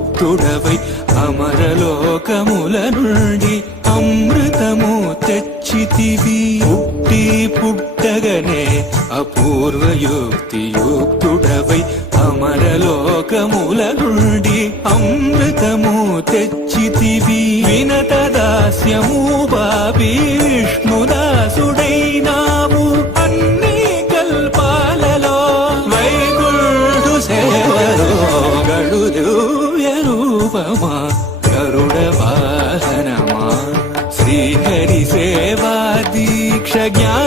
యుక్తుడవై అమరలోకముల నుండి అమృతము తెచ్చితివి. పుట్టి పుట్టగనే అపూర్వయుక్తి యుక్తుడవై అమరలోకముల నుండి అమృతము తెచ్చితివి. వినత దాస్యము బాబి విష్ణుదాసుడైనావు అన్ని కల్పాలలో. వైకుంఠు సేవలో గడు దివ్య రూపమా గరుడ వాహనమా శ్రీహరి సేవా దీక్ష జ్ఞాన